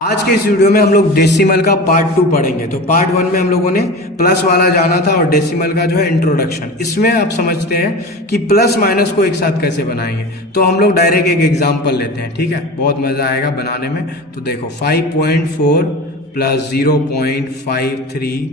आज के इस वीडियो में हम लोग डेसिमल का पार्ट 2 पढ़ेंगे। तो पार्ट 1 में हम लोगों ने प्लस वाला जाना था और डेसिमल का जो है इंट्रोडक्शन। इसमें आप समझते हैं कि प्लस माइनस को एक साथ कैसे बनाएंगे। तो हम लोग डायरेक्ट एक एग्जांपल लेते हैं, ठीक है, बहुत मजा आएगा बनाने में। तो देखो 5.4 प्लस 0.53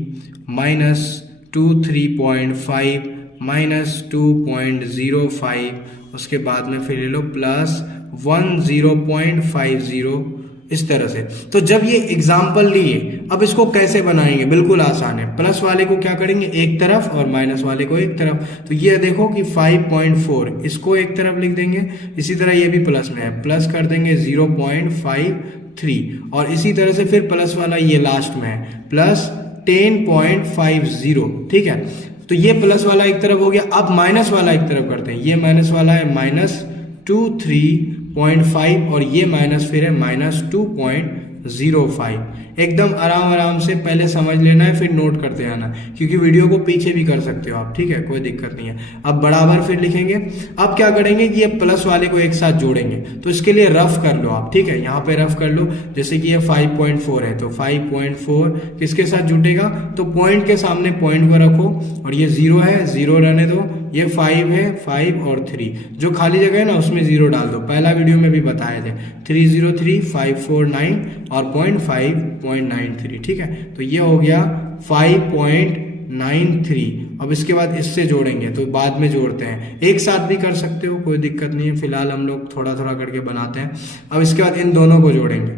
माइनस 23.5 माइनस 2.05, उसके बाद में फिर ले लो प्लस 10.50, इस तरह से। तो जब ये एग्जाम्पल लिए, अब इसको कैसे बनाएंगे, बिल्कुल आसान है। प्लस वाले को क्या करेंगे, एक तरफ, और माइनस वाले को एक तरफ। तो ये देखो कि 5.4 इसको एक तरफ लिख देंगे, इसी तरह ये भी प्लस में है, प्लस कर देंगे 0.53, और इसी तरह से फिर प्लस वाला ये लास्ट में है, प्लस 10.50, ठीक है। तो ये प्लस वाला एक तरफ हो गया। अब माइनस वाला एक तरफ करते हैं। ये माइनस वाला है -23.5 और ये माइनस फिर है -2.05। एकदम आराम आराम से पहले समझ लेना है, फिर नोट करते आना, क्योंकि वीडियो को पीछे भी कर सकते हो आप, ठीक है, कोई दिक्कत नहीं है। अब बराबर फिर लिखेंगे। अब क्या करेंगे कि ये प्लस वाले को एक साथ जोड़ेंगे। तो इसके लिए रफ कर लो आप, ठीक है, यहाँ पे रफ कर लो। जैसे कि ये 5.4 है, तो 5.4 किसके साथ जुटेगा, तो पॉइंट के सामने पॉइंट को रखो, और ये 0 है, 0 रहने दो। ये 5 है, 5 और 3, जो खाली जगह है ना उसमें 0 डाल दो। पहला वीडियो में भी बताए थे, 303, 549 और 0.5.93, ठीक है। तो ये हो गया 5.93। अब इसके बाद इससे जोड़ेंगे, तो बाद में जोड़ते हैं, एक साथ भी कर सकते हो, कोई दिक्कत नहीं है। फिलहाल हम लोग थोड़ा थोड़ा करके बनाते हैं। अब इसके बाद इन दोनों को जोड़ेंगे।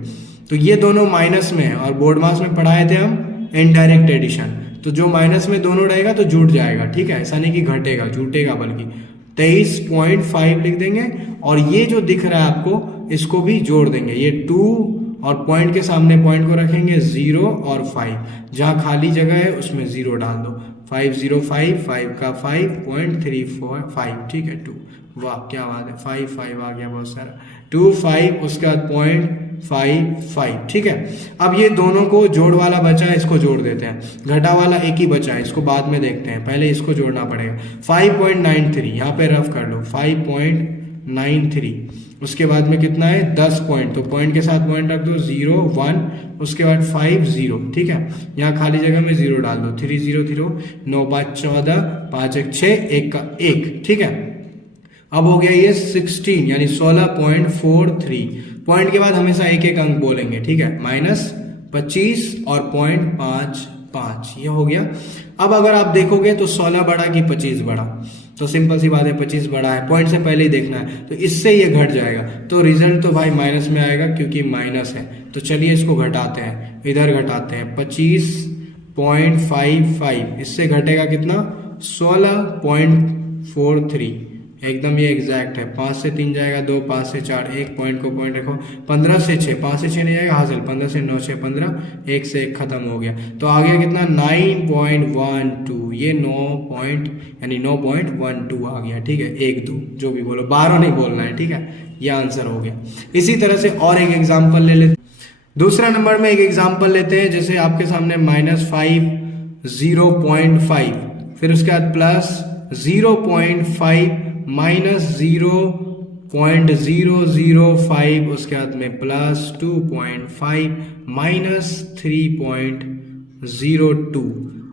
तो ये दोनों माइनस में है, और बोर्ड मास में पढ़ाए थे हम इनडायरेक्ट एडिशन। तो जो माइनस में दोनों रहेगा तो जुट जाएगा, ठीक है, ऐसा नहीं कि घटेगा, जुटेगा, बल्कि 23.5 लिख देंगे। और ये जो दिख रहा है आपको, इसको भी जोड़ देंगे। ये 2 और पॉइंट के सामने पॉइंट को रखेंगे 0 और 5, जहां खाली जगह है उसमें 0 डाल दो। 505, 5 का 5.345, ठीक है, 2, वाह क्या बात है, 5 आ गया बहुत सारा, 2 5, उसके बाद 0.55, ठीक है। अब ये दोनों को जोड़ वाला बचा है, इसको जोड़ देते हैं। घटा वाला एक ही बचा है, इसको बाद में देखते हैं, पहले इसको जोड़ना पड़ेगा। 5.93 यहाँ पे रफ कर लो, 5.93, उसके बाद में कितना है 10 पॉइंट, तो पॉइंट के साथ पॉइंट रख दो, 0 1, उसके बाद 5 0, ठीक है। यहाँ खाली जगह में 0 डाल दो, 3 0 0, 9 5 14, 5 1 6, 1 का 1, ठीक है। अब हो गया ये 16 यानी 16.43। पॉइंट के बाद हमेशा एक एक अंक बोलेंगे, ठीक है, -25 और 0.55, ये हो गया। अब अगर आप देखोगे तो 16 बड़ा कि 25 बड़ा, तो सिंपल सी बात है, 25 बड़ा है, पॉइंट से पहले ही देखना है, तो इससे ये घट जाएगा। तो रिजल्ट तो भाई माइनस में आएगा, क्योंकि माइनस है। तो चलिए इसको घटाते हैं, इधर घटाते हैं, 25.55, इससे घटेगा कितना, 16.43, एकदम ये एग्जैक्ट है। 5 से 3 जाएगा 2, 5 से 4, 1 पॉइंट को पॉइंट रखो, 15 से 6, 5 से 6 नहीं जाएगा हासिल, 15 से 9 6 15, 1 से 1 खत्म हो गया। तो आ गया कितना, 9.12, ये 9 पॉइंट यानी 9.12 आ गया, ठीक है, 1 2 जो भी बोलो, 12 नहीं बोलना है, ठीक है, ये आंसर हो गया। इसी तरह से और एक एग्जाम्पल ले लेते। दूसरा नंबर में एक एग्जाम्पल लेते हैं, जैसे आपके सामने -5 0.5, फिर उसके बाद प्लस 0.5 -0.005, उसके बाद में प्लस 2.5 -3.02।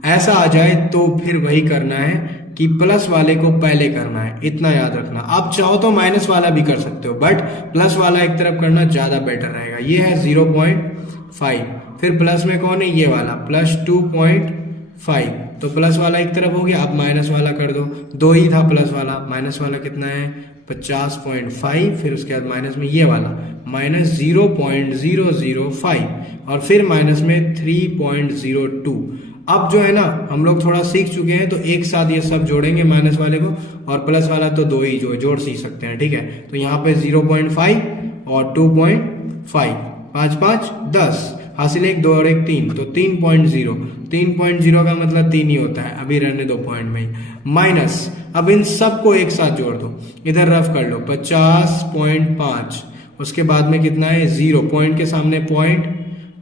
ऐसा आ जाए तो फिर वही करना है कि प्लस वाले को पहले करना है, इतना याद रखना। आप चाहो तो माइनस वाला भी कर सकते हो, बट प्लस वाला एक तरफ करना ज्यादा बेटर रहेगा। ये है 0.5, फिर प्लस में कौन है, ये वाला, प्लस 2.5, तो प्लस वाला एक तरफ हो गया। अब माइनस वाला कर दो, 2 ही था प्लस वाला, माइनस वाला कितना है 50.5, फिर उसके बाद माइनस में ये वाला -0.005, और फिर माइनस में 3.02। अब जो है ना, हम लोग थोड़ा सीख चुके हैं, तो एक साथ ये सब जोड़ेंगे, माइनस वाले को और प्लस वाला तो 2 ही जोड़ सीख सकते हैं, ठीक है। तो यहाँ पे 0.5 और 2.5, 5 5 10, हासिल 1 2 और 1 3, तो 3.0, 3.0 का मतलब 3 ही होता है, अभी रहने दो पॉइंट में ही, माइनस। अब इन सब को एक साथ जोड़ दो, इधर रफ कर लो, 50.5, उसके बाद में कितना है 0, पॉइंट के सामने पॉइंट,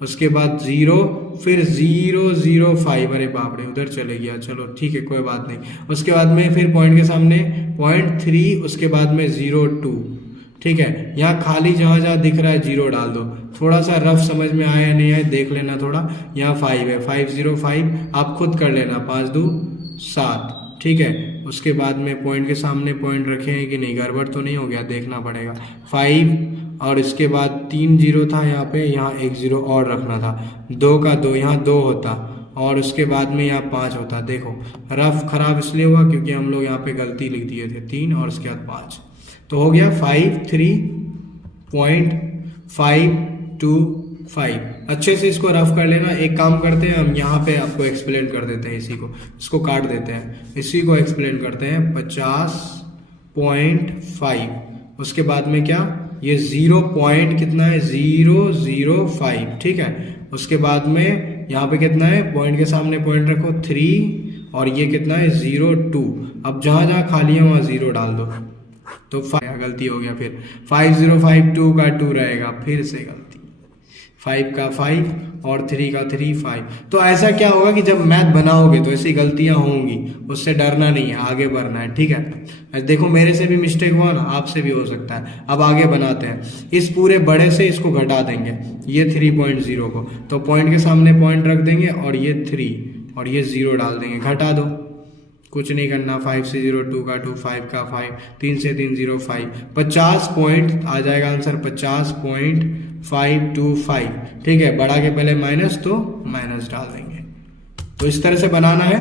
उसके बाद 0, फिर 0.05, अरे बाप रे उधर चले गया, चलो ठीक है कोई बात नहीं। उसके बाद में फिर पॉइंट के सामने 0.3, उसके बाद में 0.2, ठीक है। यहाँ खाली जहाँ जहाँ दिख रहा है 0 डाल दो। थोड़ा सा रफ समझ में आया या नहीं आया देख लेना थोड़ा। यहाँ 5 है, 505 आप खुद कर लेना, 5 2 7, ठीक है। उसके बाद में पॉइंट के सामने पॉइंट रखे हैं कि नहीं, गड़बड़ तो नहीं हो गया, देखना पड़ेगा। 5 और इसके बाद 3 0 था यहाँ पे, यहाँ 1 0 और रखना था। 2 का 2 यहाँ 2 होता और उसके बाद में यहाँ 5 होता। देखो रफ खराब इसलिए हुआ क्योंकि हम लोग यहाँ पे गलती लिख दिए थे, 3 और उसके बाद 5। तो हो गया 53.525। अच्छे से इसको रफ कर लेना। एक काम करते हैं हम यहाँ पे आपको एक्सप्लेन कर देते हैं, इसको काट देते हैं, इसी को एक्सप्लेन करते हैं। 50.5 उसके बाद में क्या, ये 0 पॉइंट कितना है 005, ठीक है। उसके बाद में यहाँ पे कितना है, पॉइंट के सामने पॉइंट रखो 3 और ये कितना है 02। अब जहाँ जहाँ खाली है वहाँ 0 डाल दो। तो गलती हो गया, फिर 5052 का 2 रहेगा, फिर से गलती, 5 का 5 और 3 का 3 5। तो ऐसा क्या होगा कि जब मैथ बनाओगे तो ऐसी गलतियां होंगी, उससे डरना नहीं है, आगे बढ़ना है, ठीक है। देखो मेरे से भी मिस्टेक हुआ ना, आपसे भी हो सकता है। अब आगे बनाते हैं, इस पूरे बड़े से इसको घटा देंगे, ये 3.0 को, तो पॉइंट के सामने पॉइंट रख देंगे और ये 3 और ये 0 डाल देंगे, घटा दो, कुछ नहीं करना। 5 से 0 2 का 2 5 का 5 3 से 3 0 5, 50 पॉइंट आ जाएगा आंसर, 50.525, ठीक है। बढ़ा के पहले माइनस तो माइनस डाल देंगे। तो इस तरह से बनाना है।